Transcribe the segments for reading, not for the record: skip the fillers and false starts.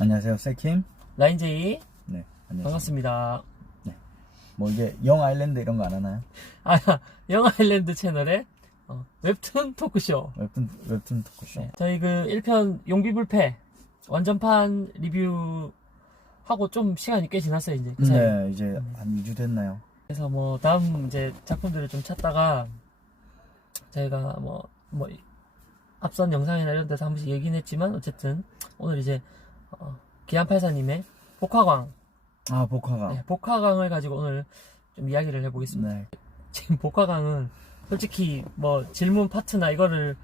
안녕하세요, 세킴. 라인제이. 네, 안녕하세요. 반갑습니다. 네. 뭐 이게 영 아일랜드 이런 거 안 하나요? 영아일랜드 채널의 웹툰 토크쇼. 웹툰 토크쇼. 네, 저희 그 1편 용비불패 완전판 리뷰하고 좀 시간이 꽤 지났어요, 이제. 그 사이에. 네, 이제 한 2주 됐나요? 그래서 뭐 다음 이제 작품들을 좀 찾다가 저희가 뭐 앞선 영상이나 이런 데서 한 번씩 얘기는 했지만 어쨌든 오늘 이제 기안팔사님의 복화광. 아, 복화강. 네, 복화광을 가지고 오늘 좀 이야기를 해보겠습니다. 네. 지금 복화광은 솔직히 뭐 질문 파트나 이거를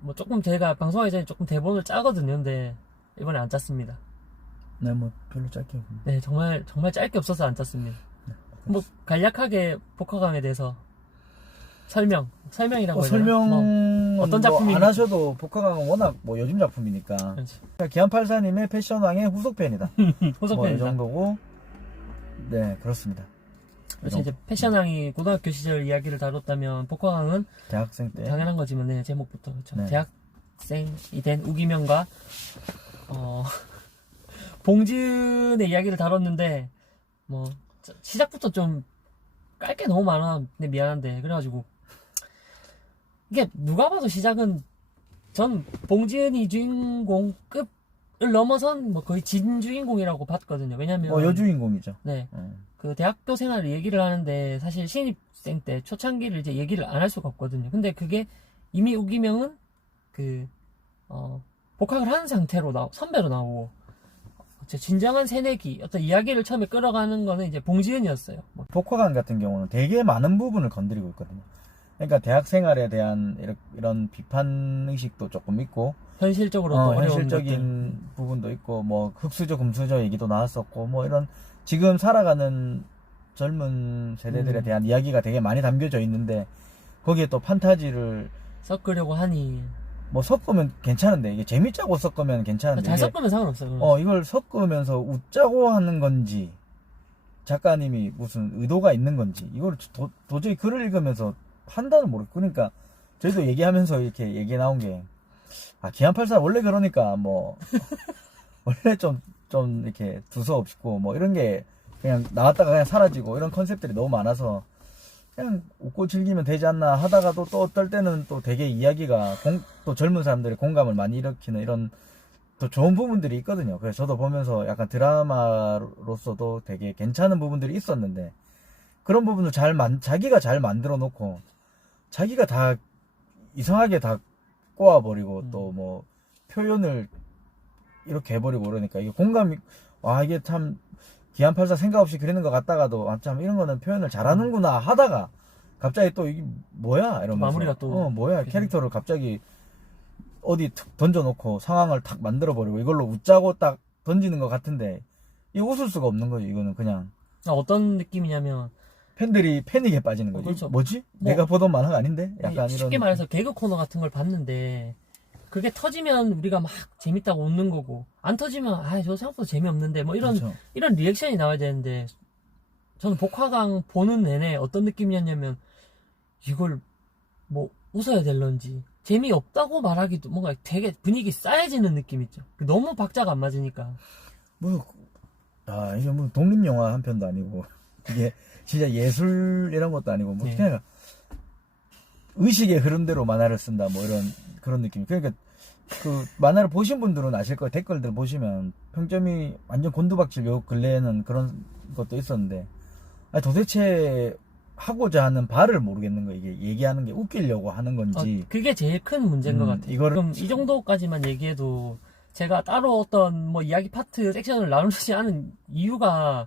뭐 조금 제가 방송하기 전에 조금 대본을 짜거든요. 근데 이번에 안 짰습니다. 네, 뭐 별로 짧게. 네, 정말 짧게 없어서 안 짰습니다. 뭐 간략하게 복화광에 대해서 설명이라고 해야 되나? 설명 뭐 어떤 작품이 안 하셔도 복화강은 워낙 뭐 요즘 작품이니까. 그렇지. 기안팔사님의 패션왕의 후속편이다. 호석편이다. 뭐 이 정도고. 네, 그렇습니다. 그래서 이제 패션왕이 고등학교 시절 이야기를 다뤘다면 복화광은 대학생 때. 당연한 거지만 네, 제목부터 그렇죠. 네. 대학생이 된 우기명과 봉준의 이야기를 다뤘는데 뭐 시작부터 좀 깔 게 너무 많아. 근데 미안한데 그래가지고 이게 누가 봐도 시작은 전 봉준이 주인공급을 넘어선 뭐 거의 진주인공이라고 봤거든요. 왜냐면 여주인공이죠. 네. 그 대학교 생활을 얘기를 하는데 사실 신입생 때 초창기를 이제 얘기를 안 할 수가 없거든요. 근데 그게 이미 우기명은 복학을 한 상태로 선배로 나오고 진정한 새내기 어떤 이야기를 처음에 끌어가는 거는 이제 봉지은이었어요. 복화강 같은 경우는 되게 많은 부분을 건드리고 있거든요. 그러니까 대학 생활에 대한 이런 비판 의식도 조금 있고, 현실적으로 또 어려운 현실적인 것들. 부분도 있고, 뭐 흑수저 금수저 얘기도 나왔었고, 뭐 이런 지금 살아가는 젊은 세대들에 대한 이야기가 되게 많이 담겨져 있는데, 거기에 또 판타지를 섞으려고 하니 뭐 섞으면 괜찮은데, 이게 재밌자고 섞으면 괜찮은데, 잘 섞으면 상관없어요. 이걸 섞으면서 웃자고 하는 건지, 작가님이 무슨 의도가 있는 건지, 이걸 도저히 글을 읽으면서 판단을 모르겠고, 그러니까 저희도 얘기하면서 이렇게 얘기 나온 게, 기안팔사 원래 그러니까 뭐 원래 좀 이렇게 두서없고 뭐 이런 게 그냥 나왔다가 그냥 사라지고 이런 컨셉들이 너무 많아서 그냥 웃고 즐기면 되지 않나 하다가도 또 어떨 때는 또 되게 이야기가 또 젊은 사람들의 공감을 많이 일으키는 이런 또 좋은 부분들이 있거든요. 그래서 저도 보면서 약간 드라마로서도 되게 괜찮은 부분들이 있었는데, 그런 부분을 자기가 잘 만들어 놓고 자기가 다 이상하게 다 꼬아버리고 또 뭐 표현을 이렇게 해버리고 그러니까 이게 공감이, 이게 참 기안팔사 생각 없이 그리는 것 같다가도 참 이런 거는 표현을 잘하는구나 하다가 갑자기 또 이게 뭐야 이러면서 마무리가 또 뭐야 캐릭터를 갑자기 어디 툭 던져놓고 상황을 탁 만들어버리고 이걸로 웃자고 딱 던지는 것 같은데, 이 웃을 수가 없는 거죠. 이거는 그냥 어떤 느낌이냐면 팬들이 패닉에 빠지는 거죠. 그렇죠. 뭐지? 내가 보던 만화가 아닌데? 약간 쉽게 이런. 말해서 개그 코너 같은 걸 봤는데 그게 터지면 우리가 막 재밌다고 웃는 거고, 안 터지면 저 생각보다 재미없는데 뭐 그렇죠. 이런 리액션이 나와야 되는데, 저는 복화강 보는 내내 어떤 느낌이었냐면 이걸 뭐 웃어야 될런지 재미없다고 말하기도 뭔가 되게 분위기 싸해지는 느낌 있죠. 너무 박자가 안 맞으니까. 이게 뭐 독립영화 한 편도 아니고 이게 진짜 예술 이런 것도 아니고 뭐 네. 그냥 의식의 흐름대로 만화를 쓴다 뭐 이런 그런 느낌. 그러니까 그 만화를 보신 분들은 아실 거예요. 댓글들 보시면 평점이 완전 곤두박질, 요 근래에는 그런 것도 있었는데, 도대체 하고자 하는 바를 모르겠는 거예요. 이게 얘기하는 게 웃기려고 하는 건지. 그게 제일 큰 문제인 것 같아요. 그럼 이 정도까지만 얘기해도 제가 따로 어떤 뭐 이야기 파트 섹션을 나누지 않은 이유가,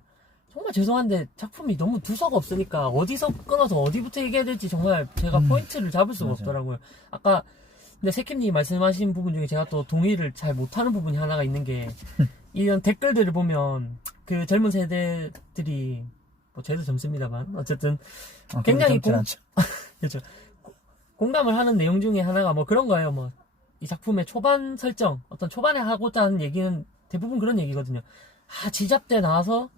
정말 죄송한데 작품이 너무 두서가 없으니까 어디서 끊어서 어디부터 얘기해야 될지 정말 제가 포인트를 잡을 수가 맞아요. 없더라고요. 아까 근데 세킴님이 말씀하신 부분 중에 제가 또 동의를 잘 못하는 부분이 하나가 있는 게, 이런 댓글들을 보면 그 젊은 세대들이 뭐 저희도 젊습니다만 어쨌든 굉장히 그렇죠. 공감을 하는 내용 중에 하나가 뭐 그런 거예요. 뭐 이 작품의 초반 설정, 어떤 초반에 하고자 하는 얘기는 대부분 그런 얘기거든요. 지잡대 나와서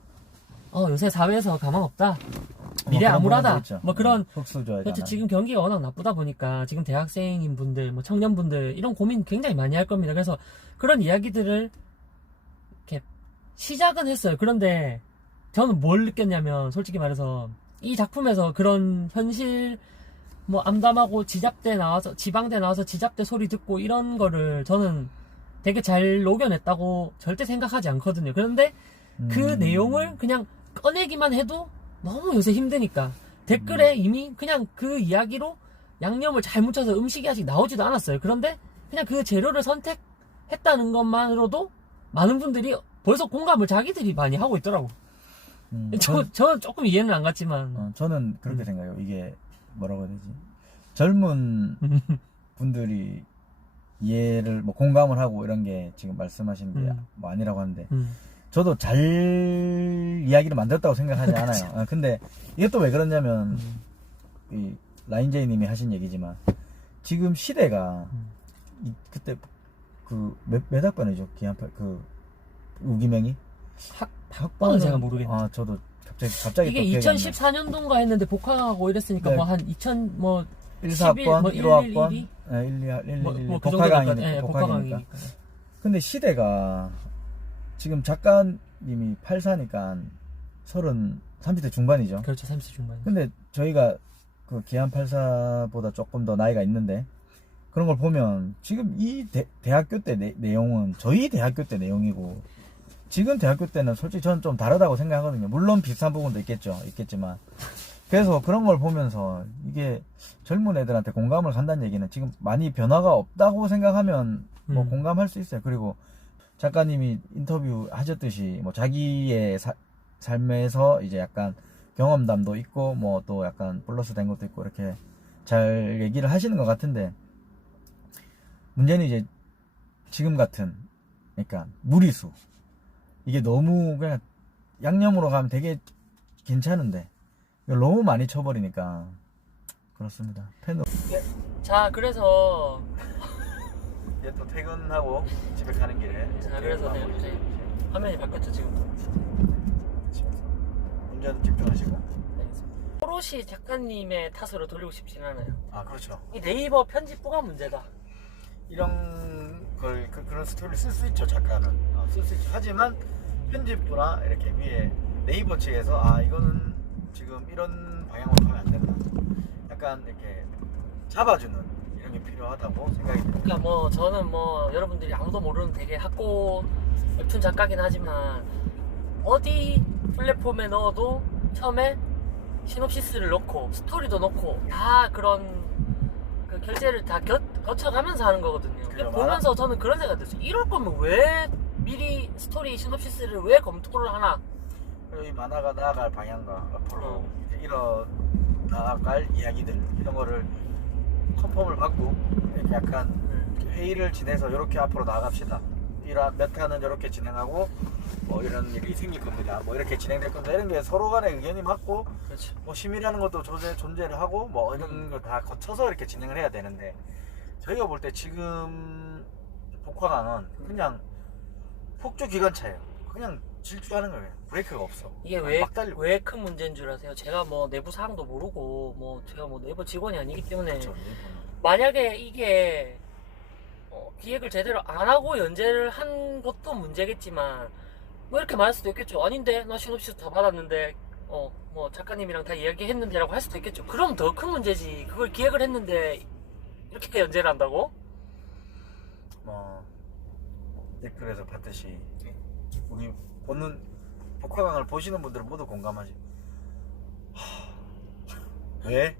요새 사회에서 가망 없다, 미래 암울하다, 뭐 그런. 그렇죠. 지금 경기가 워낙 나쁘다 보니까 지금 대학생인 분들, 뭐 청년분들 이런 고민 굉장히 많이 할 겁니다. 그래서 그런 이야기들을 시작은 했어요. 그런데 저는 뭘 느꼈냐면 솔직히 말해서 이 작품에서 그런 현실 뭐 암담하고 지잡대 나와서 지방대 나와서 지잡대 소리 듣고 이런 거를 저는 되게 잘 녹여냈다고 절대 생각하지 않거든요. 그런데 그 내용을 그냥 꺼내기만 해도 너무 요새 힘드니까 댓글에 이미 그냥 그 이야기로 양념을 잘 묻혀서 음식이 아직 나오지도 않았어요. 그런데 그냥 그 재료를 선택했다는 것만으로도 많은 분들이 벌써 공감을 자기들이 많이 하고 있더라고. 저는 조금 이해는 안 갔지만 저는 그렇게 생각해요. 이게 뭐라고 해야 되지? 젊은 분들이 이해를 뭐 공감을 하고 이런 게 지금 말씀하신 게 뭐 아니라고 하는데 저도 잘 이야기를 만들었다고 생각하지 않아요. 근데 이것도 왜 그러냐면 이 라인제이님이 하신 얘기지만 지금 시대가 그때 그 몇 학번이죠? 기한팔 그 우기명이 학번은 제가 모르겠는데. 아 저도 갑자기 이게 또 기억이 안 나요. 2014년도인가 했는데 복학하고 이랬으니까 네. 뭐 한 2000 뭐 1사학번, 뭐 1호학번, 112? 111, 그 복학왕이니까. 네, 복학왕이니까. 근데 시대가 지금 작가님이 84니까 30대 중반이죠. 그렇죠, 30대 중반. 근데 저희가 그 기안 84보다 조금 더 나이가 있는데 그런 걸 보면 지금 이 대학교 때 내용은 저희 대학교 때 내용이고 지금 대학교 때는 솔직히 저는 좀 다르다고 생각하거든요. 물론 비슷한 부분도 있겠지만 그래서 그런 걸 보면서 이게 젊은 애들한테 공감을 간다는 얘기는 지금 많이 변화가 없다고 생각하면 뭐 공감할 수 있어요. 그리고 작가님이 인터뷰 하셨듯이 뭐 자기의 삶에서 이제 약간 경험담도 있고 뭐 또 약간 플러스 된 것도 있고 이렇게 잘 얘기를 하시는 것 같은데 문제는 이제 지금 같은 그러니까 무리수 이게 너무 그냥 양념으로 가면 되게 괜찮은데 이걸 너무 많이 쳐버리니까 그렇습니다. 팬으로 자, 그래서 이제 또 퇴근하고 집에 가는 길에 자, 그래서 네, 이제 화면이 바뀌었죠, 지금. 운전 집중하시고. 알겠습니다. 오롯이 작가님의 탓으로 돌리고 싶진 않아요. 아 그렇죠. 이 네이버 편집부가 문제다. 이런 걸 그런 스토리를 쓸 수 있죠 작가는. 쓸 수 있죠. 하지만 편집부나 이렇게 위에 네이버 측에서 아 이거는 지금 이런 방향으로 가면 안 된다. 약간 이렇게 잡아주는 이런 게 필요하다고 생각이 듭니다. 그러니까 뭐 저는 뭐 여러분들이 아무도 모르는 되게 학고 웹툰 작가긴 하지만 어디 플랫폼에 넣어도 처음에 시놉시스를 넣고 스토리도 넣고 다 그런 그 결제를 다 거쳐가면서 하는 거거든요. 근데 보면서 저는 그런 생각이 들었어요. 이럴 거면 왜 미리 스토리 시놉시스를 왜 검토를 하나? 이 만화가 나아갈 방향과 앞으로 이제 이런 나아갈 이야기들 이런 거를 컨펌을 받고 이렇게 약간 회의를 지내서 이렇게 앞으로 나아갑시다. 이런 몇 회는 이렇게 진행하고 뭐 이런 일이 생길 겁니다. 뭐 이렇게 진행될 겁니다. 이런 게 서로 간에 의견이 맞고 그렇죠. 뭐 심의라는 것도 존재를 하고 뭐 이런 걸 다 거쳐서 이렇게 진행을 해야 되는데 저희가 볼 때 지금 복화강은 그냥 폭주 기관차예요. 그냥 질주하는 거예요. 브레이크가 없어. 이게 막 달리고. 왜 큰 문제인 줄 아세요? 제가 뭐 내부 사항도 모르고 뭐 제가 뭐 내부 직원이 아니기 때문에 그렇죠. 만약에 이게 기획을 제대로 안 하고 연재를 한 것도 문제겠지만 뭐 이렇게 말할 수도 있겠죠. 아닌데 나 시놉시스 다 받았는데 뭐 작가님이랑 다 이야기했는데 라고 할 수도 있겠죠. 그럼 더 큰 문제지. 그걸 기획을 했는데 이렇게 연재를 한다고? 댓글에서 봤듯이 우리 보는 복화강을 보시는 분들은 모두 공감하지. 왜?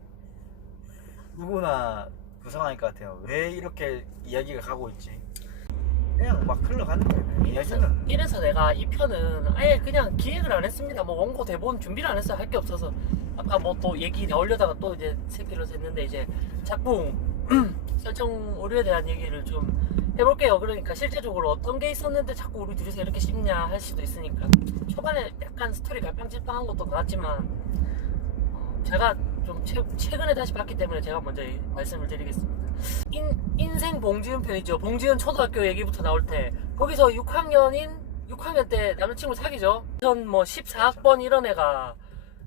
누구나 그 상황일 것 같아요. 왜 이렇게 이야기가 가고 있지? 그냥 막 흘러가는 거예요. 이야기는. 이래서 내가 이 편은 아예 그냥 기획을 안 했습니다. 뭐 원고 대본 준비를 안 했어요. 할 게 없어서. 아까 뭐 또 얘기 나오려다가 또 이제 새끼로 했는데 이제 작품 설정 오류에 대한 얘기를 좀 해볼게요. 그러니까 실제적으로 어떤 게 있었는데 자꾸 우리 둘이서 이렇게 씹냐 할 수도 있으니까 초반에 약간 스토리 갈팡질팡한 것도 나왔지만 제가 좀 최근에 다시 봤기 때문에 제가 먼저 말씀을 드리겠습니다. 인생 봉지은 편이죠. 봉지은 초등학교 얘기부터 나올 때 거기서 6학년 때 남자친구 사귀죠. 전 뭐 14학번 이런 애가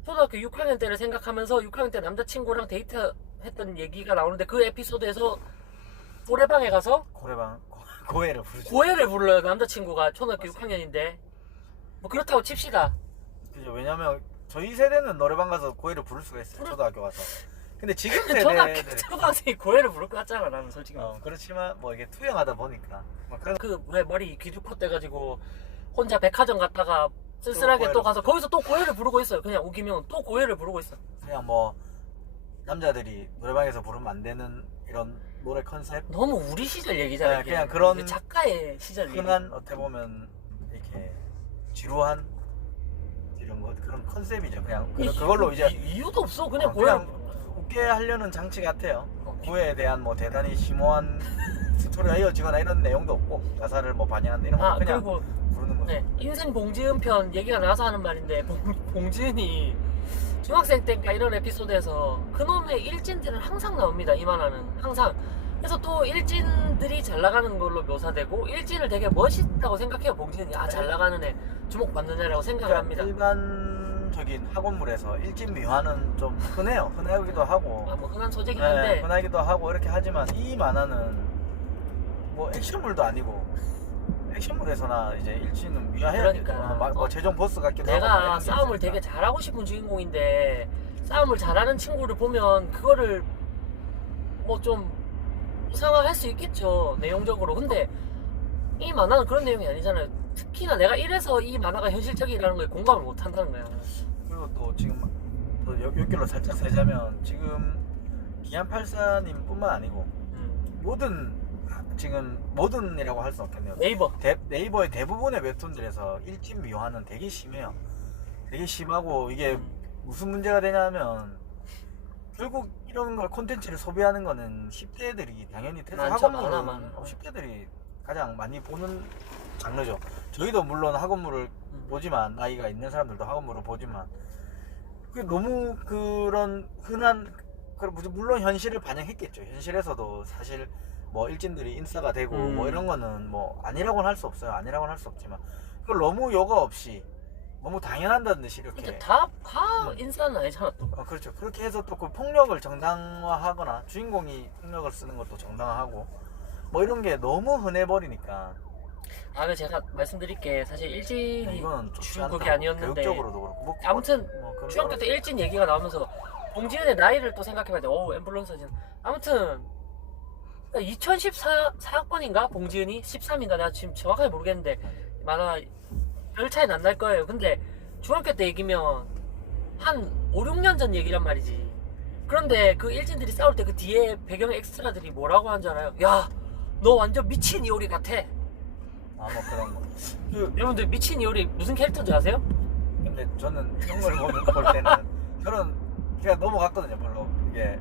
초등학교 6학년 때를 생각하면서 6학년 때 남자친구랑 데이트했던 얘기가 나오는데 그 에피소드에서 노래방에 가서 고래방 고해를 부르죠. 고해를 불러요. 남자친구가 초등학교 6학년인데 뭐 그렇다고 칩시다. 그죠. 왜냐면 저희 세대는 노래방 가서 고해를 부를 수가 있어요. 초등학교 가서. 근데 지금 세대들이 초등학생이 고해를 부를 것 같잖아 나는 솔직히. 그렇지만 뭐 이게 투영하다 보니까 뭐 그런 그 왜 머리 귀두컷 돼가지고 혼자 백화점 갔다가 쓸쓸하게 또 가서 거기서 또 고해를 부르고 있어요. 그냥 우기면 또 고해를 부르고 있어. 그냥 뭐 남자들이 노래방에서 부르면 안 되는 이런 노래 컨셉 너무 우리 시절 얘기잖아. 네, 이게. 그냥 그런 이게 작가의 시절 얘기. 흔한 어떻게 보면 이렇게 지루한 이런 거 그런 컨셉이죠. 그냥 그걸로 이제 이유도 없어. 그냥 그냥 고해. 웃게 하려는 장치 같아요. 고해에 대한 뭐 대단히 심오한 스토리가 이어지거나 이런 내용도 없고 가사를 뭐 반영한다 이런 거 그냥 그리고 부르는 거죠. 네, 인생 봉지은 편 얘기가 나와서 하는 말인데 봉지은이 중학생 때인가 이런 에피소드에서 그놈의 일진들은 항상 나옵니다. 이 만화는 항상. 그래서 또 일진들이 잘 나가는 걸로 묘사되고 일진을 되게 멋있다고 생각해요. 봉지은이 잘 나가는 애 주목받는 애라고 생각을 합니다. 일반적인 학원물에서 일진 미화는 좀 흔해요. 흔하기도 하고 뭐 흔한 소재긴 한데 흔하기도 하고 이렇게 하지만 이 만화는 뭐 액션물도 아니고 액션물에서나 이제 일진은 미화해야 그러니까. 뭐 최종 보스 같기도 하고 내가 이런 게 싸움을 있으니까. 되게 잘하고 싶은 주인공인데 싸움을 잘하는 친구를 보면 그거를 뭐 좀 이상할 수 있겠죠 내용적으로. 근데 이 만화는 그런 내용이 아니잖아요. 특히나 내가 이래서 이 만화가 현실적이라는 거에 공감을 못 한다는 거야. 그리고 또 지금 또 옆길로 살짝 세자면 지금 기안84님 뿐만 아니고 모든이라고 할 수 없겠네요. 네이버 네이버의 대부분의 웹툰들에서 일진 미화는 되게 심해요. 되게 심하고 이게 무슨 문제가 되냐면 결국 이런 걸 콘텐츠를 소비하는 거는 10대들이 당연히 많죠, 학원물은 많아. 10대들이 가장 많이 보는 장르죠. 저희도 물론 학원물을 보지만 나이가 있는 사람들도 학원물을 보지만 너무 그런 흔한 물론 현실을 반영했겠죠. 현실에서도 사실 뭐 일진들이 인싸가 되고 뭐 이런 거는 뭐 아니라고는 할 수 없어요. 아니라고는 할 수 없지만 그걸 너무 요가 없이 너무 당연한다는 듯이 이렇게 근데 다 인싸는 아니잖아 또. 그렇죠. 그렇게 해서 또 그 폭력을 정당화하거나 주인공이 폭력을 쓰는 것도 정당화하고 뭐 이런 게 너무 흔해버리니까 그 제가 말씀드릴게 사실 일진이 이건 좋지 주는 않다. 그게 아니었는데 교육적으로도 그렇고 뭐 아무튼 그런 중학교 때 일진 얘기가 나오면서 봉지은의 나이를 또 생각해봐야 돼. 앰뷸런스진. 아무튼 2014학번인가 봉지은이 13인가 내가 지금 정확하게 모르겠는데 만화 별 차이는 안 날 거예요. 근데 중학교 때 얘기면 한 5, 6년 전 얘기란 말이지. 그런데 그 일진들이 싸울 때 그 뒤에 배경 엑스트라들이 뭐라고 하는 줄 알아요? 야, 너 완전 미친 이오리 같아. 뭐 그런 거. 여러분들 미친 이오리 무슨 캐릭터인지 아세요? 근데 저는 이런 걸 볼 때는 저는 그냥 넘어갔거든요. 별로 이게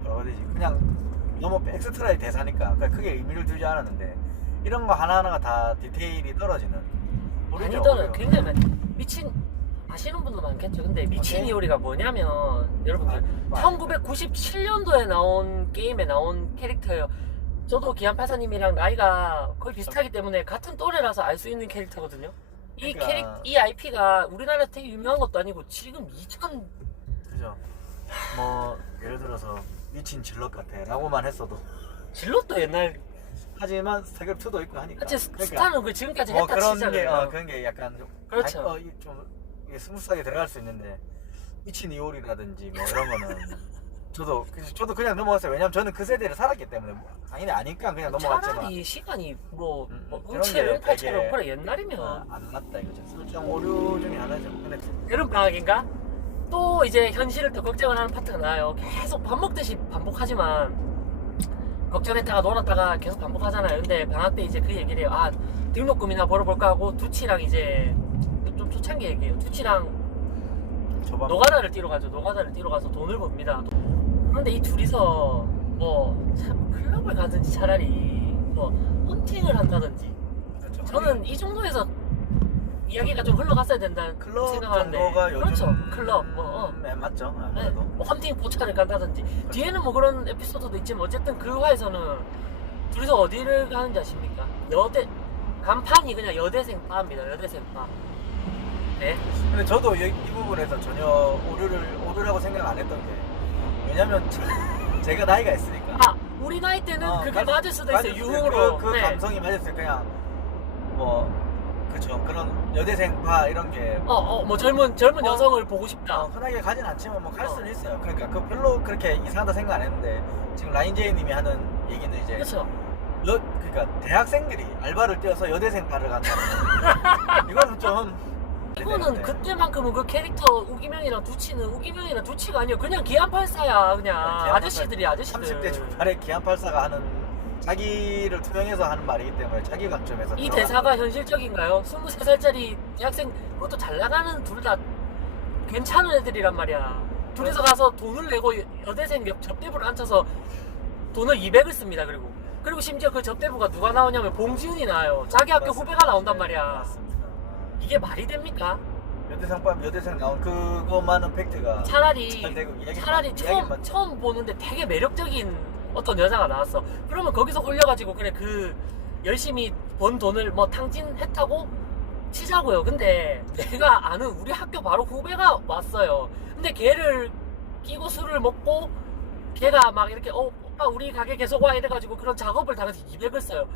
뭐라고 해야 되지? 그냥 너무 엑스트라의 대사니까 크게 의미를 두지 않았는데 이런 거 하나하나가 다 디테일이 떨어지는 모르죠. 아니더라. 굉장히 미친 아시는 분도 많겠죠. 근데 미친 이오리가 뭐냐면 여러분들 1997년도에 나온 게임에 나온 캐릭터예요. 저도 기안84님이랑 나이가 거의 비슷하기 때문에 같은 또래라서 알 수 있는 캐릭터거든요. 이 IP가 우리나라에서 되게 유명한 것도 아니고 지금 2000 그죠. 뭐 예를 들어서 미친 질럿 같아 라고만 했어도 질럿도 옛날 하지만 스타크래프트2도 있고 하니까 그치 스타는 그 지금까지 뭐 했다 그런 치잖아요. 그런 게 약간 좀 그렇죠. 좀 이게 스무스하게 들어갈 수 있는데 미친 이오리라든지 뭐 이런 거는 저도 그냥 넘어갔어요. 왜냐면 저는 그 세대를 살았기 때문에 뭐 당연히 아니까 그냥 넘어갔지만 차라리 시간이 뭐 그런 응체 게 응팔처럼 되게 그래 옛날이면 안 맞다 이거죠. 설정 오류 중에 하나죠. 근데 여름방학인가? 또 이제 현실을 또 걱정을 하는 파트가 나와요. 계속 밥 먹듯이 반복하지만 걱정했다가 놀았다가 계속 반복하잖아요. 근데 방학 때 이제 그 얘기를 해요. 등록금이나 벌어볼까 하고 두치랑 이제 좀 초창기 얘기예요. 두치랑 노가다를 뛰러 가죠. 노가다를 뛰러 가서 돈을 법니다. 그런데 이 둘이서 뭐 참 클럽을 가든지 차라리 뭐 헌팅을 한다든지 그렇죠. 저는 이 정도에서 이야기가 좀 흘러갔어야 된다는 클럽 생각하는데 정도가 요즘 그렇죠. 클럽 맞죠. 네, 아무래도 뭐 헌팅 포차를 간다든지 뒤에는 뭐 그런 에피소드도 있지만 어쨌든 그 화에서는 둘이서 어디를 가는지 아십니까? 간판이 그냥 여대생 바입니다. 여대생 바. 네. 근데 저도 이 부분에서 전혀 오류라고 생각 안 했던 게 왜냐면 제가 나이가 있으니까 우리 나이 때는 그게 맞을 수도 있어요. 맞을 유흥으로 그 네. 감성이 맞았어요. 그냥 뭐 그쵸. 그런 여대생파 이런 게 뭐 젊은 여성을 보고 싶다. 흔하게 가진 않지만 뭐 갈 어. 수는 있어요. 그러니까 그 별로 그렇게 이상하다 생각 안 했는데 지금 라인제이님이 하는 얘기는 이제 그렇죠. 그러니까 대학생들이 알바를 뛰어서 여대생파를 간다는 이거는 좀 이거는 되는데. 그때만큼은 그 캐릭터 우기명이랑 두치가 아니에요. 그냥 기안84야. 그냥 아저씨들이 아저씨들. 30대 중반에 기안84가 하는 자기를 투영해서 하는 말이기 때문에 자기 관점에서 이 들어가는 대사가 현실적인가요? 23살짜리 대학생 그것도 잘 나가는 둘 다 괜찮은 애들이란 말이야. 둘이서 가서 돈을 내고 여대생 옆 접대부를 앉혀서 돈을 200을 씁니다. 그리고 심지어 그 접대부가 누가 나오냐면 봉지훈이 나와요. 자기 학교 맞습니다. 후배가 나온단 네, 말이야. 맞습니다. 이게 말이 됩니까? 여대생 나온 그것만은 팩트가 차라리 잘 되고 이야기는 처음 보는데 되게 매력적인 어떤 여자가 나왔어. 그러면 거기서 올려가지고 그래 그 열심히 번 돈을 뭐 탕진했다고 치자고요. 근데 내가 아는 우리 학교 바로 후배가 왔어요. 근데 걔를 끼고 술을 먹고 걔가 막 이렇게 오빠 우리 가게 계속 와 이래가지고 그런 작업을 당해서 200을 써요.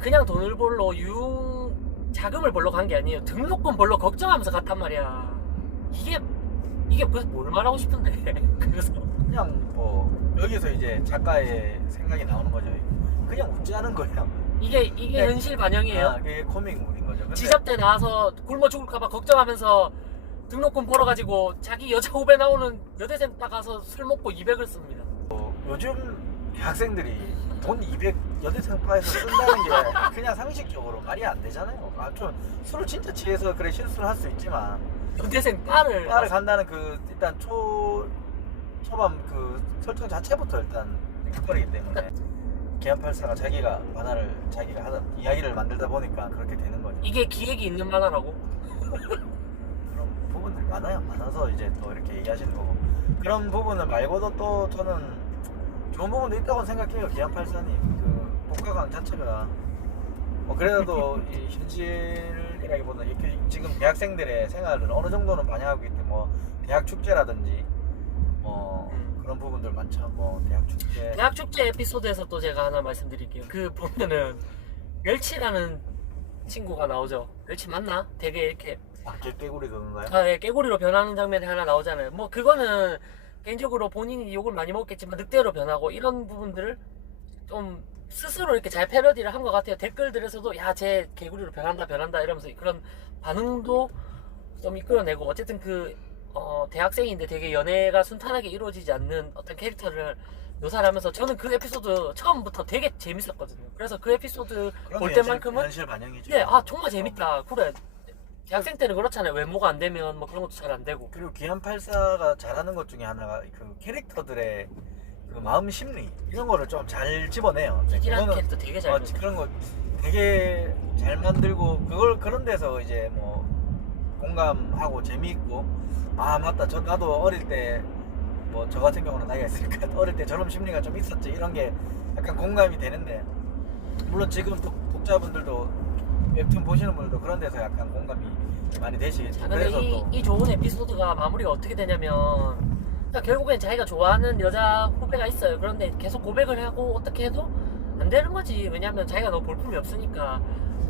그냥 돈을 벌러 자금을 벌러 간 게 아니에요. 등록금 벌러 걱정하면서 갔단 말이야. 이게 그래서 뭘 말하고 싶은데 그래서 그냥 뭐 여기서 이제 작가의 생각이 나오는 거죠. 그냥 웃지 않은 거예요. 이게 네. 현실 반영이에요. 그게 코믹물인 거죠. 근데 지잡 때 나와서 굶어 죽을까봐 걱정하면서 등록금 벌어가지고 자기 여자 후배 나오는 여대생 따가서 술 먹고 200을 씁니다. 요즘 대학생들이 돈 200 여대생파에서 쓴다는 게 그냥 상식적으로 말이 안 되잖아요. 좀 술을 진짜 취해서 그래 실수를 할 수 있지만 여대생 바를 간다는 그 일단 초반 그 설정 자체부터 일단 헷갈리기 때문에 기안84가 자기가 만화를 자기가 하다 이야기를 만들다 보니까 그렇게 되는 거죠. 이게 기획이 있는 만화라고? 그런 부분들이 많아서 이제 또 이렇게 얘기하시는 거고 그런 부분을 말고도 또 저는 좋은 부분도 있다고 생각해요. 기안84님 그 복화강 자체가 뭐 그래도 이 현실이라기보다 이렇게 지금 대학생들의 생활을 어느 정도는 반영하고 있기 때문에 뭐 대학 축제라든지 그런 부분들 많죠. 뭐 대학 축제 에피소드에서 또 제가 하나 말씀드릴게요. 그 보면은 멸치라는 친구가 나오죠. 멸치 맞나? 되게 이렇게 깨구리 그건가요? 예, 깨구리로 변하는 장면이 하나 나오잖아요. 뭐 그거는 개인적으로 본인이 욕을 많이 먹겠지만 늑대로 변하고 이런 부분들을 좀 스스로 이렇게 잘 패러디를 한 것 같아요. 댓글들에서도 야, 쟤 개구리로 변한다 이러면서 그런 반응도 좀 이끌어내고 어쨌든 대학생인데 되게 연애가 순탄하게 이루어지지 않는 어떤 캐릭터를 묘사를 하면서 저는 그 에피소드 처음부터 되게 재밌었거든요. 그래서 그 에피소드 볼 때만큼은 현실 반영이죠. 네, 정말 재밌다. 그래. 대학생 때는 그렇잖아요. 외모가 안 되면 뭐 그런 것도 잘 안 되고. 그리고 기안84가 잘하는 것 중에 하나가 그 캐릭터들의 그 마음 심리 이런 거를 좀 잘 집어내요. 이기란 그거는 캐릭터 되게 잘 만들어. 그런 거 되게 잘 만들고 그런 데서 이제 뭐 공감하고 재미있고 맞다 나도 어릴 때 뭐 저 같은 경우는 나이가 있으니까 어릴 때 저런 심리가 좀 있었지 이런 게 약간 공감이 되는데 물론 지금 독자분들도 웹툰 보시는 분들도 그런 데서 약간 공감이 많이 되시겠죠. 근데 그래서 또 이 좋은 에피소드가 마무리가 어떻게 되냐면 그러니까 결국엔 자기가 좋아하는 여자 후배가 있어요. 그런데 계속 고백을 하고 어떻게 해도 안 되는 거지. 왜냐면 자기가 너무 볼품이 없으니까.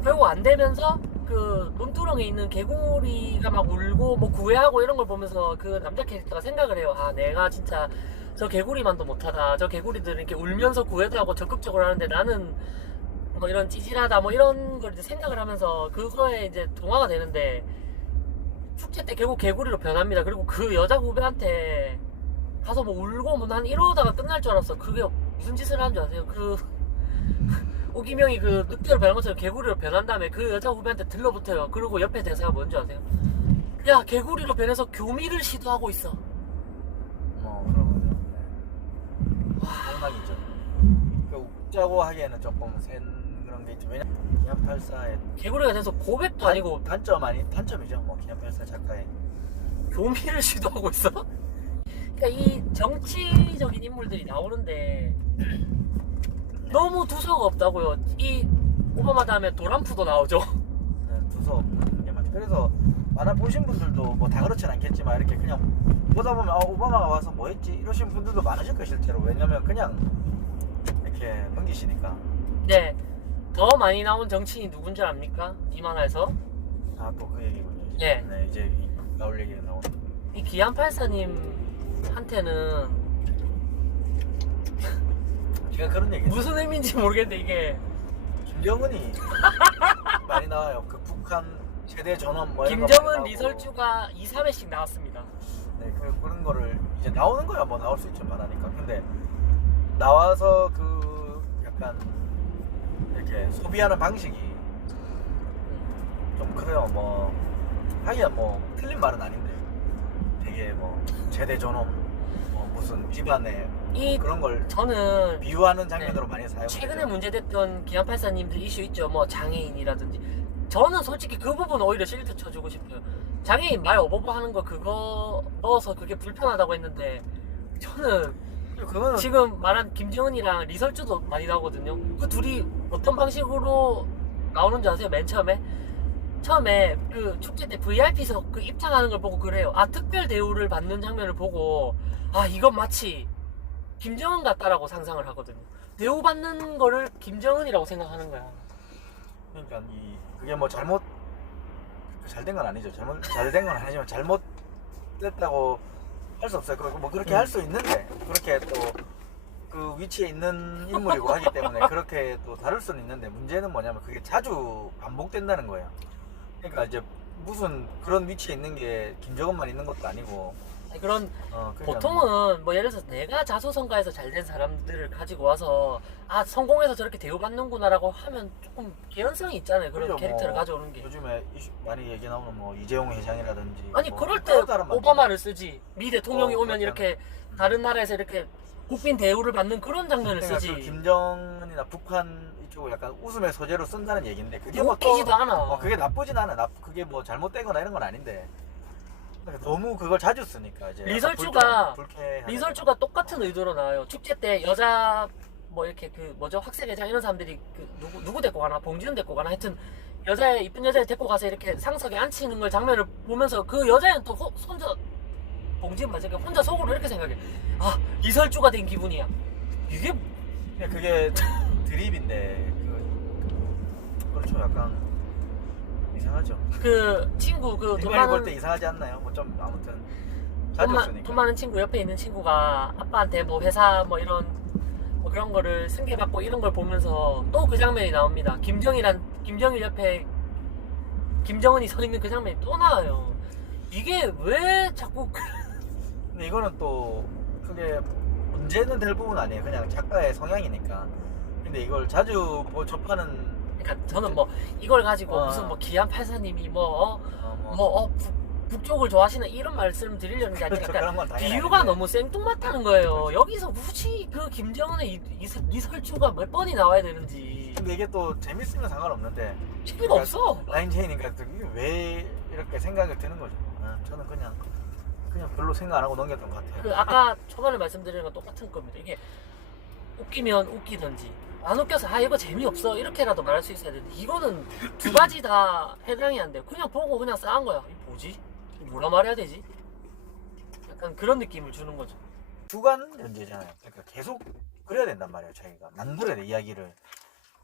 결국 안 되면서 그 논두렁에 있는 개구리가 막 울고 뭐 구애하고 이런 걸 보면서 그 남자 캐릭터가 생각을 해요. 내가 진짜 저 개구리만도 못하다. 저 개구리들은 이렇게 울면서 구애도 하고 적극적으로 하는데 나는 뭐 이런 찌질하다 뭐 이런 걸 이제 생각을 하면서 그거에 이제 동화가 되는데 축제 때 결국 개구리로 변합니다. 그리고 그 여자 후배한테 가서 뭐 울고 뭐 난 이러다가 끝날 줄 알았어. 그게 무슨 짓을 하는 줄 아세요? 오기명이 그 늑대로 변한 것처럼 개구리로 변한 다음에 그 여자 후배한테 들러붙어요. 그리고 옆에 대사가 뭔지 아세요? 야, 개구리로 변해서 교미를 시도하고 있어. 그러군요. 네. 상당이죠. 웃자고 하기에는 조금 센 그런 게 있죠. 왜냐면 기안84의 개구리가 돼서 고백도 아니고 단점이죠. 뭐 기안84 작가의 교미를 시도하고 있어? 그러니까 이 정치적인 인물들이 나오는데 너무 두서가 없다고요. 이 오바마 다음에 도람프도 나오죠. 두서 없는 게 많죠. 그래서 만화 보신 분들도 뭐 다 그렇진 않겠지만 이렇게 그냥 보다 보면 오바마가 와서 뭐 했지 이러신 분들도 많으실 거예요 실제로. 왜냐면 그냥 이렇게 넘기시니까. 네. 더 많이 나온 정치인이 누군 줄 압니까? 이 만화에서? 아, 또 그 얘기군요. 예. 네, 이제 나올 얘기가 나오는. 이 기안팔사님한테는 제가 그런 얘기. 무슨 의미인지 모르겠는데 이게 김정은이 많이 나와요. 그 북한 최대 전원 뭐 이런 거 김정은 많이 나오고. 리설주가 2, 3회씩 나왔습니다. 네, 그런 거를 이제 나오는 거야 뭐 나올 수 있죠 말하니까. 근데 나와서 그 약간 이렇게 소비하는 방식이 좀 그래요. 뭐 하기야 뭐 틀린 말은 아닌데 되게 뭐 최대 전원 뭐 무슨 집안에 이 그런 걸 저는 비유하는 장면으로 많이 사용해요. 최근에 문제됐던 기안팔사님들 이슈 있죠. 뭐 장애인이라든지. 저는 솔직히 그 부분 오히려 실드 쳐주고 싶어요. 장애인 말 어버버 하는 거 그거 넣어서 그게 불편하다고 했는데 저는 그거는 지금 말한 김정은이랑 리설주도 많이 나오거든요. 그 둘이 어떤 방식으로 나오는지 아세요? 맨 처음에? 처음에 그 축제 때 VIP석 그 입장하는 걸 보고 그래요. 아, 특별 대우를 받는 장면을 보고 아, 이건 마치 김정은 같다라고 상상을 하거든요. 대우받는 거를 김정은이라고 생각하는 거야. 그러니까 그게 뭐 잘된 건 아니죠. 잘된 건 아니지만 잘못됐다고 할 수 없어요. 뭐 그렇게 할 수 있는데 그렇게 또 그 위치에 있는 인물이고 하기 때문에 그렇게 또 다룰 수는 있는데 문제는 뭐냐면 그게 자주 반복된다는 거예요. 그러니까 이제 무슨 그런 위치에 있는 게 김정은만 있는 것도 아니고 그런 그러니까 보통은 뭐 예를 들어서 내가 자수성가해서 잘된 사람들을 가지고 와서 아, 성공해서 저렇게 대우받는구나라고 하면 조금 개연성이 있잖아요. 그런 그죠, 캐릭터를 뭐 가져오는 게. 요즘에 많이 얘기 나오는 뭐 이재용 회장이라든지 아니 뭐 그럴 때 여러 사람 오바마를 쓰지. 미 대통령이 오면 그렇잖아. 이렇게 다른 나라에서 이렇게 국빈 대우를 받는 그런 장면을 그러니까 쓰지. 그 김정은이나 북한 이쪽을 약간 웃음의 소재로 쓴다는 얘기인데 그게 뭐 웃기지도 않아. 그게 나쁘진 않아. 그게 뭐 잘못되거나 이런 건 아닌데 그러니까 너무 그걸 자주 쓰니까 이제 리설주가 불쾌하네. 리설주가 똑같은 의도로 나와요. 축제 때 여자 뭐 이렇게 그 뭐죠 학생회장 이런 사람들이 그 누구 데리고 가나 봉지훈 데리고 가나 하여튼 여자애 이쁜 여자애 데리고 가서 이렇게 상석에 앉히는 걸 장면을 보면서 그 여자애는 또 혼자 봉지훈 맞아 혼자 속으로 이렇게 생각해. 아, 리설주가 된 기분이야. 이게 그게 드립인데 그렇죠. 약간 이상하죠. 그 친구 그 돈 일반인 볼때 많은 이상하지 않나요? 뭐 좀 아무튼 자주 쓰니까. 돈 많은 친구 옆에 있는 친구가 아빠한테 뭐 회사 뭐 이런 뭐 그런 거를 승계받고 이런 걸 보면서 또 그 장면이 나옵니다. 김정일 옆에 김정은이 서 있는 그 장면이 또 나와요. 이게 왜 자꾸 근데 이거는 또 크게 문제는 될 부분 아니에요. 그냥 작가의 성향이니까. 근데 이걸 자주 뭐 접하는 그러니까 저는 뭐 이걸 가지고 어. 무슨 뭐 기안팔사님이 뭐 북쪽을 좋아하시는 이런 말씀을 드리려는 게 아니라 그렇죠. 약간 그런 건 당연히 비유가 아닌데. 너무 생뚱맞다는 거예요. 여기서 굳이 그 김정은의 이설주가 몇 번이 나와야 되는지 근데 이게 또 재밌으면 상관없는데 재미가 없어. 라인 체인이니까 이게 왜 이렇게 생각이 드는 거죠. 저는 그냥 별로 생각 안 하고 넘겼던 것 같아요. 그 아까 초반에 말씀드린 건 똑같은 겁니다. 이게 웃기면 웃기든지 안 웃겨서 아 이거 재미없어 이렇게라도 말할 수 있어야 되는데 이거는 두 가지 다 해당이 안 돼요. 그냥 보고 그냥 싸한 거야. 이 뭐지? 뭐라 말해야 되지? 약간 그런 느낌을 주는 거죠. 주간 연재잖아요. 그러니까 계속 그려야 된단 말이에요. 자기가 만들어야 돼 이야기를.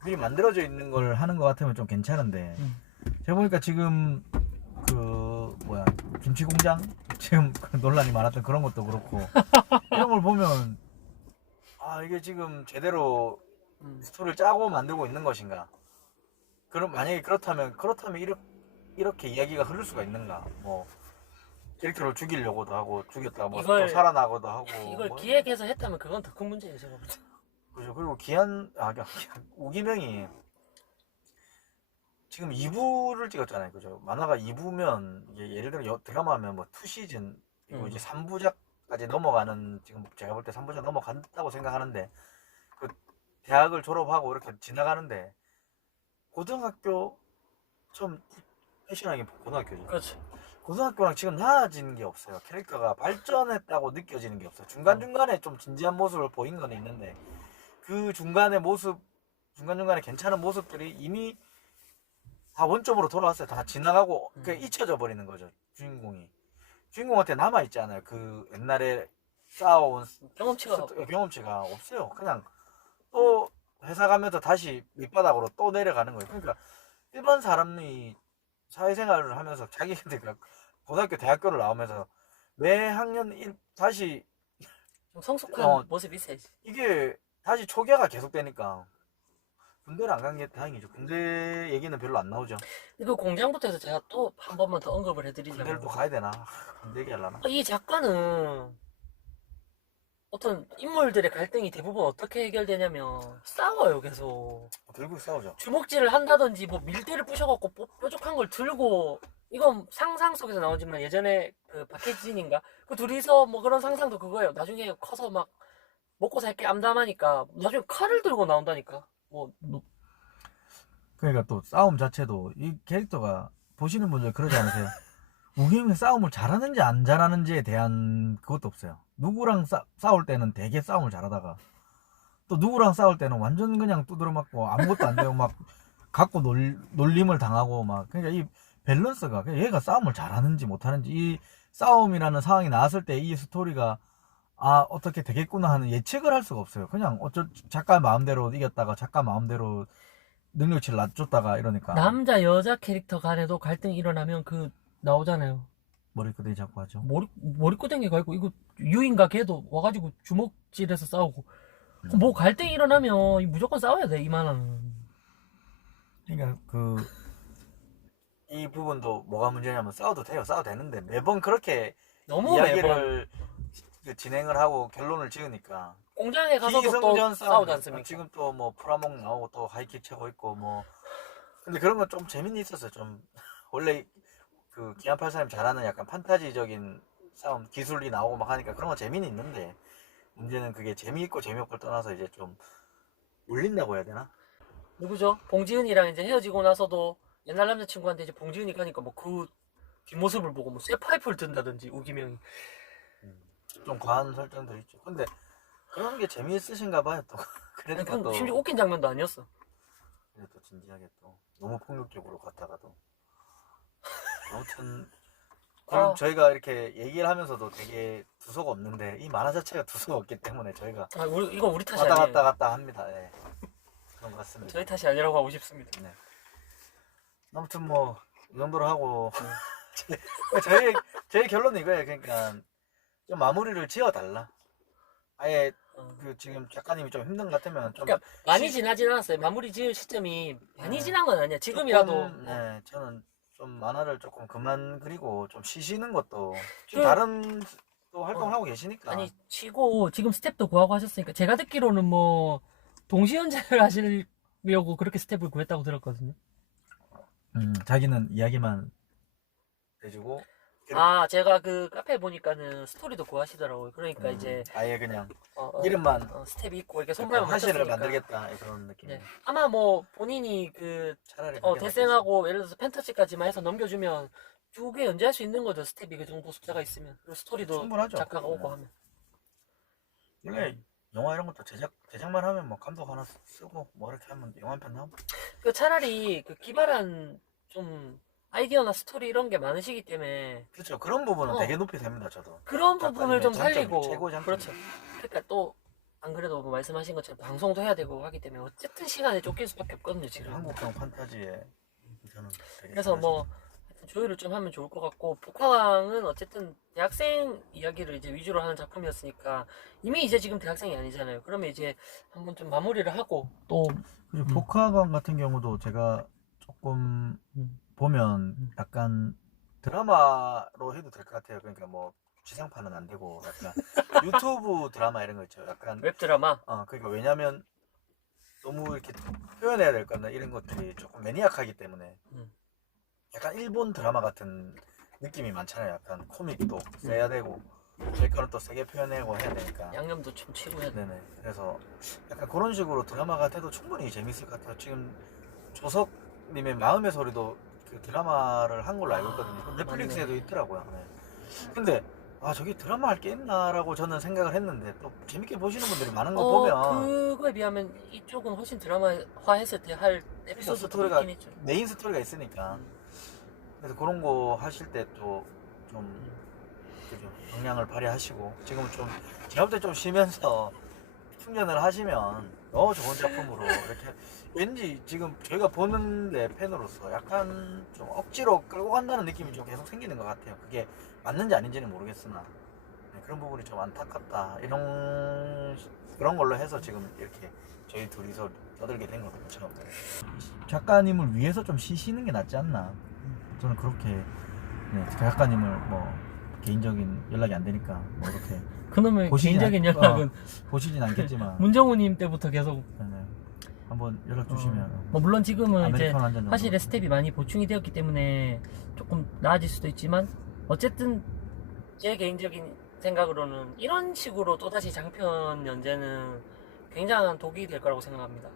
미리 만들어져 있는 걸 하는 것 같으면 좀 괜찮은데 제가 보니까 지금 김치공장 지금 논란이 많았던 그런 것도 그렇고 이런 걸 보면 아 이게 지금 제대로 스토리를 짜고 만들고 있는 것인가? 그럼 만약에 그렇다면 이렇게 이야기가 흐를 수가 있는가? 뭐 캐릭터를 죽이려고도 하고 죽였다가 뭐 또 살아나고도 하고 이걸 뭐 기획해서 했다면 그건 더 큰 문제예요 제가 볼 때. 그죠. 그리고 우기명이 지금 2부를 찍었잖아요. 그죠. 만화가 2부면 이게 예를 들어 드라마 하면 뭐 2시즌 그리고 이제 3부작까지 넘어가는 지금 제가 볼 때 3부작 넘어간다고 생각하는데 그 대학을 졸업하고 이렇게 지나가는데 고등학교 좀 패션하게 고등학교죠. 그렇죠. 고등학교랑 지금 나아지는 게 없어요. 캐릭터가 발전했다고 느껴지는 게 없어요. 중간중간에 좀 진지한 모습을 보인 건 있는데 그 중간중간에 괜찮은 모습들이 이미 다 원점으로 돌아왔어요. 다 지나가고 그냥 잊혀져 버리는 거죠. 주인공한테 남아있지 않아요. 그 옛날에 쌓아온 경험치가 경험치가 없어요. 그냥 또 회사 가면서 다시 밑바닥으로 또 내려가는 거예요. 그러니까 일반 사람이 사회생활을 하면서 자기가 고등학교, 대학교를 나오면서 매 학년 다시 좀 성숙한 어. 모습이 있어야지. 이게 다시 초기화가 계속되니까 군대를 안 간 게 다행이죠. 군대 얘기는 별로 안 나오죠. 그 공장부터 해서 제가 또 한 번만 더 언급을 군대를 해드리자면 또 가야 되나? 군대 얘기하려나? 이 작가는 어떤 인물들의 갈등이 대부분 어떻게 해결되냐면 싸워요 계속. 들고 싸우죠. 주먹질을 한다든지 뭐 밀대를 부셔갖고 뾰족한 걸 들고 이건 상상 속에서 나오지만 예전에 그 박해진인가 그 둘이서 뭐 그런 상상도 그거예요. 나중에 커서 막 먹고 살 게 암담하니까 나중에 칼을 들고 나온다니까. 뭐 그러니까 또 싸움 자체도 이 캐릭터가 보시는 분들 그러지 않으세요? 우기명이 싸움을 잘하는지 안 잘하는지에 대한 그것도 없어요. 누구랑 싸울 때는 되게 싸움을 잘하다가 또 누구랑 싸울 때는 완전 그냥 두드려 맞고 아무것도 안 되고 막 갖고 놀림을 당하고 막 그러니까 이 밸런스가 그냥 얘가 싸움을 잘하는지 못하는지 이 싸움이라는 상황이 나왔을 때 이 스토리가 아 어떻게 되겠구나 하는 예측을 할 수가 없어요. 그냥 작가 마음대로 이겼다가 작가 마음대로 능력치를 낮췄다가 이러니까 남자 여자 캐릭터 간에도 갈등이 일어나면 그 나오잖아요. 머리끄댕이 잡고 하죠. 머리끄댕이 갈고 이거 유인가 걔도 와가지고 주먹질해서 싸우고 뭐 갈등이 일어나면 무조건 싸워야 돼 이만한. 그러니까 이 부분도 뭐가 문제냐면 싸워도 돼요. 싸워도 되는데 매번 그렇게 너무 이야기를 진행을 하고 결론을 지으니까 공장에 가서도 또 기승전 싸우지 않습니까? 지금 또 뭐 프라몽 나오고 또 하이킥 차고 있고 뭐 근데 그런 건 좀 재밌는 있었어요. 좀 원래 그 기안84님 잘하는 약간 판타지적인 싸움 기술이 나오고 막 하니까 그런 건 재미는 있는데 문제는 그게 재미있고 재미없고를 떠나서 이제 좀 울린다고 해야 되나? 누구죠? 봉지은이랑 이제 헤어지고 나서도 옛날 남자친구한테 이제 봉지은이 가니까 뭐 그 뒷모습을 보고 뭐 쇠파이프를 든다든지 우기명이. 좀 과한 설정도 있죠. 근데 그런 게 재미있으신가 봐요 또. 그러니까 아니, 또 심지어 웃긴 장면도 아니었어. 근데 또 진지하게 또 너무 폭력적으로 갔다가도 아무튼 그럼 저희가 이렇게 얘기를 하면서도 되게 두서가 없는데 이 만화 자체가 두서가 없기 때문에 저희가 이거 우리 탓이 왔다 아니에요. 갔다 갔다 합니다. 네. 그런 것 같습니다. 저희 탓이 아니라고 하고 싶습니다. 네. 아무튼 뭐 이 정도로 하고 네. 저희 결론은 이거예요. 그러니까 좀 마무리를 지어달라. 아예 그 지금 작가님이 좀 힘든 것 같으면 좀 그러니까 많이 지나진 않았어요. 마무리 지을 시점이 많이 지난 건 아니야. 지금이라도 조금, 네, 저는 좀 만화를 조금 그만 그리고 좀 쉬시는 것도 지금 그- 다른 또 활동을 하고 계시니까 아니 치고 지금 스텝도 구하고 하셨으니까 제가 듣기로는 뭐 동시연재를 하시려고 그렇게 스텝을 구했다고 들었거든요. 자기는 이야기만 해주고 제가 그 카페 보니까는 스토리도 구하시더라고요. 그러니까 이제 아예 그냥 어, 이름만 스텝이 있고 이렇게 손발만 화실을 맞췄으니까. 만들겠다 그런 느낌. 네. 아마 뭐 본인이 그 차라리 그게 대생하고 예를 들어서 팬터지까지만 해서 넘겨주면 쭉 연재할 수 있는 거죠. 스텝이 그 정도 숫자가 있으면. 그리고 스토리도 충분하죠. 작가가 오고 네. 하면. 원래 영화 이런 것도 제작만 하면 뭐 감독 하나 쓰고 뭐 이렇게 하면 영화 한 편 나오고. 그 차라리 그 기발한 좀 아이디어나 스토리 이런 게 많으시기 때문에 그렇죠. 그런 부분은 어. 되게 높이 셉니다. 저도. 그런 부분을 좀 장점이, 살리고 최고 장점이. 그렇죠. 그러니까 또 안 그래도 뭐 말씀하신 것처럼 방송도 해야 되고 하기 때문에 어쨌든 시간에 쫓길 수밖에 없거든요 지금. 한국형 판타지에 저는 되게 그래서 뭐 하여튼 조율을 좀 하면 좋을 것 같고 복화왕은 어쨌든 대학생 이야기를 이제 위주로 하는 작품이었으니까 이미 이제 지금 대학생이 아니잖아요. 그러면 이제 한번 좀 마무리를 하고 또 그리고 복화관 같은 경우도 제가 조금 보면 약간 드라마로 해도 될 것 같아요. 그러니까 뭐 지상파는 안 되고 약간 유튜브 드라마 이런 거 있죠. 약간 웹드라마 그러니까 왜냐면 너무 이렇게 표현해야 될 거나 이런 것들이 조금 매니악하기 때문에 약간 일본 드라마 같은 느낌이 많잖아요. 약간 코믹도 세야 되고 저희 거는 또 세게 표현하고 해야 되니까. 양념도 좀 치고 해야 돼. 네네. 그래서 약간 그런 식으로 드라마가 돼도 충분히 재밌을 것 같아요. 지금 조석님의 마음의 소리도 그 드라마를 한 걸로 알고 있거든요. 넷플릭스에도 있더라고요. 네. 근데 저기 드라마 할 게 있나라고 저는 생각을 했는데 또 재밌게 보시는 분들이 많은 거 보면 그거에 비하면 이쪽은 훨씬 드라마화 했을 때 할 에피소드 스토리가 있긴 있죠. 메인 스토리가 있으니까 그래서 그런 거 하실 때 또 좀 영향을 발휘하시고 지금은 좀 제가 볼 때 좀 쉬면서 충전을 하시면 너무 좋은 작품으로 이렇게 왠지 지금 저희가 보는데 팬으로서 약간 좀 억지로 끌고 간다는 느낌이 좀 계속 생기는 것 같아요. 그게 맞는지 아닌지는 모르겠으나 네, 그런 부분이 좀 안타깝다. 그런 걸로 해서 지금 이렇게 저희 둘이서 떠들게 된 거거든요. 처음에. 작가님을 위해서 좀 쉬시는 게 낫지 않나. 저는 그렇게 네, 작가님을 뭐 개인적인 연락이 안 되니까 뭐 이렇게 그놈의 보시진 개인적인 않- 연락은 보시진 않겠지만 문정우님 때부터 계속 네네. 한번 연락 주시면 뭐 물론 지금은 이제 아메리카노 한잔 정도. 사실의 스텝이 많이 보충이 되었기 때문에 조금 나아질 수도 있지만 어쨌든 제 개인적인 생각으로는 이런 식으로 또다시 장편 연재는 굉장한 독이 될 거라고 생각합니다.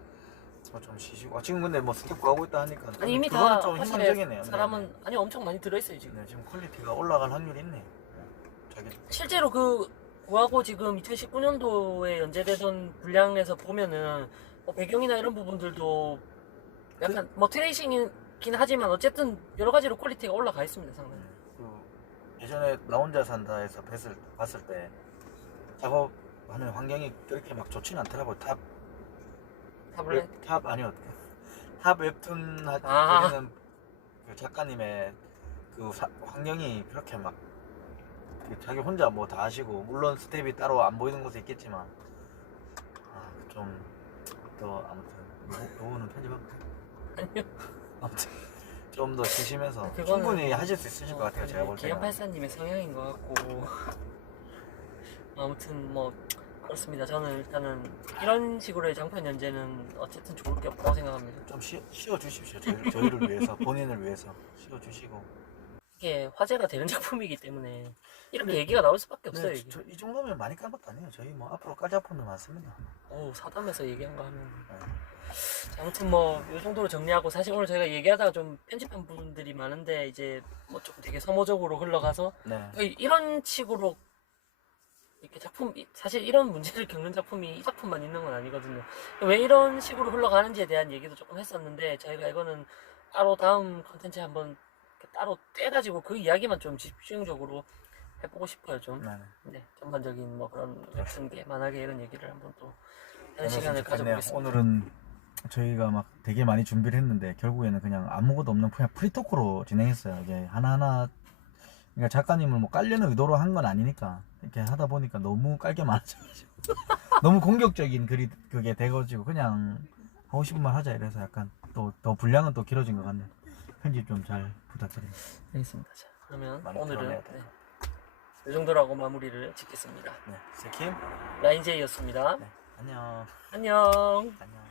좀 쉬시고 지금 근데 뭐 스텝 구하고 있다 하니까 아니 이미 그거는 다 좀 사실의 희망적이네요. 사람은 아니 엄청 많이 들어있어요 지금. 네, 지금 퀄리티가 올라갈 확률이 있네. 자기 실제로 그 구하고 지금 2019년도에 연재되던 분량에서 보면은 뭐 배경이나 이런 부분들도 약간 뭐 트레이싱이긴 하지만 어쨌든 여러 가지로 퀄리티가 올라가 있습니다 상당히. 그 예전에 나 혼자 산다에서 봤을 때 작업하는 환경이 그렇게 막 좋지는 않더라고요. 타블렛. 탑 아니요. 탑 웹툰 아. 하시는 그 작가님의 그 환경이 그렇게 막 자기 혼자 뭐 다 하시고 물론 스텝이 따로 안 보이는 곳에 있겠지만 좀 더 아무튼 요거는 편집할까? 아니요. 아무튼 좀 더 조심해서 그거는- 충분히 하실 수 있으실 것 같아요. 제가 볼 때는. 기안84님의 성향인 것 같고 아무튼 뭐 그렇습니다. 저는 일단은 이런 식으로의 장편 연재는 어쨌든 좋을 게 없다고 생각합니다. 좀 쉬어 주십시오. 저희를 위해서 본인을 위해서 쉬어 주시고. 이게 화제가 되는 작품이기 때문에 이렇게 얘기가 나올 수밖에 없어요. 네, 이게. 이 정도면 많이 깐 것도 아니에요. 저희 뭐 앞으로 깔 작품도 많습니다. 사담에서 얘기한 거 하면 네. 아무튼 뭐 이 정도로 정리하고 사실 오늘 저희가 얘기하다가 좀 편집한 부분들이 많은데 이제 뭐 좀 되게 소모적으로 흘러가서 네. 이런 식으로 이렇게 사실 이런 문제를 겪는 작품이 이 작품만 있는 건 아니거든요. 왜 이런 식으로 흘러가는지에 대한 얘기도 조금 했었는데 저희가 이거는 따로 다음 컨텐츠에 한번 따로 떼가지고 그 이야기만 좀 집중적으로 해보고 싶어요 좀. 네. 네, 전반적인 뭐 그런 같은 게 만약에 이런 얘기를 한번 또 하는 그래서 시간을 좋겠네요. 가져보겠습니다. 오늘은 저희가 막 되게 많이 준비를 했는데 결국에는 그냥 아무것도 없는 그냥 프리토크로 진행했어요. 이게 하나하나 그러니까 작가님을 뭐 깔려는 의도로 한 건 아니니까 이렇게 하다 보니까 너무 깔게 많아져가지고 너무 공격적인 그게 돼가지고 그냥 하고 싶은 말 하자 이래서 약간 또 더 분량은 또 길어진 것 같네요. 편집 좀 잘 부탁드립니다. 알겠습니다. 자, 그러면 많이 오늘은 드러내야 네, 이 정도로 마무리를 짓겠습니다. 네, 세킴. 라인제이였습니다. 네, 안녕. 안녕. 안녕.